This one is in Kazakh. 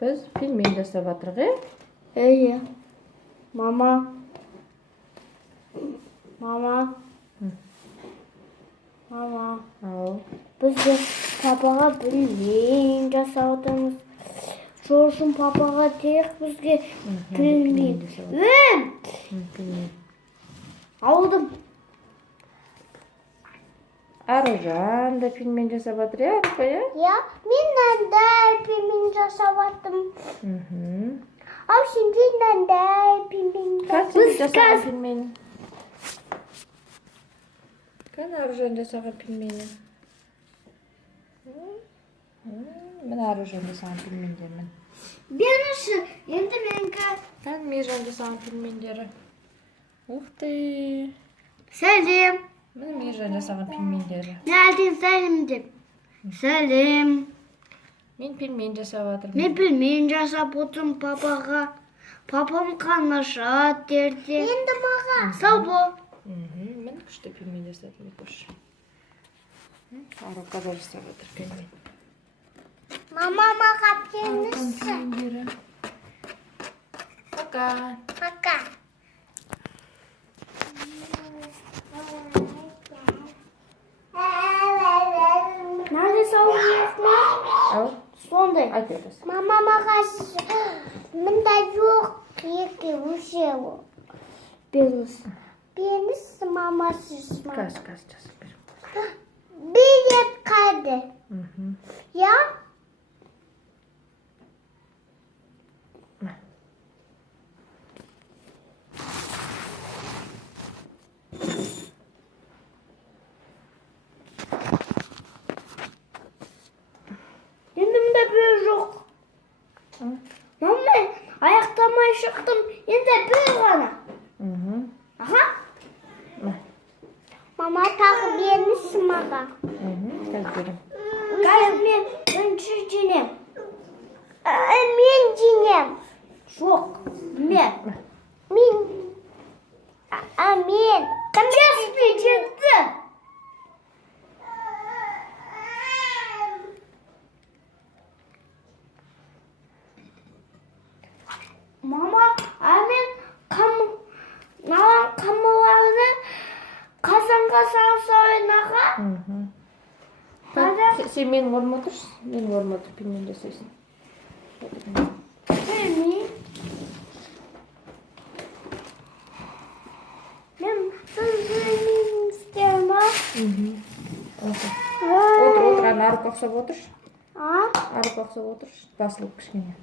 Biz pельмень жасап жатырық, Iya. Mama. Mama. Mama. Ау. Biz de papaga pельмень жасап отырмыз. Сол үшін папаға тек бізге пельмень. Пельмень. Алдым. Аружан да пельмень жасап жатыр, Аружа, Я, мен де пельмень жасап attım. Ал şimdi de pельмень жасаған пельмень. Кәне Аружан жасаған пельмені. Міне Аружан жасаған пельмендермен. Беріші, енді менгі. Кәне Мейіржан жасаған пельмендері. Ух ты! Сәлем. Міне Мейіржан жасаған пельмендері. Нәлден сәлем деп. Сәлем. Мен пельмень жасап жатырмын. Мен пельмень жасап отырмын папаға. Папам қанашат дерде. Енді маған. Сау бол. Мен күшті пельмень жасадым, көрші. Арука да жасап жатыр пельмень. Мама маған пельмень. Пельмендері. Пока. Пока. Nerede sağlıyorsun? Ау, Сондай. айт өтесің. Мама маған мында жоқ. Екі өшеу. Пенис. Пенис мамасыз. Кас жасап бер. Билет қайды. Я? Endimde bir жоқ. Мама, аяқтамай шықтым. Енді бір ғана. Аха. Мама тағы бермеші маған. Қазір берем. Қазір мен бірінші жинем. Мен жинем. Жоқ, мен. Мен. Кім жетті? Жетті. Мама, мен қамыларды қазанға салса ойнаға. Сен менің орныма отырсың. Менің орныма отырып пельмень жасайсың. Пельмень. Мен пельмень істеймін ба? Отыр, ана арық қақсап отыршы. А? Арық қақсап отыршы. Басылып кішкене.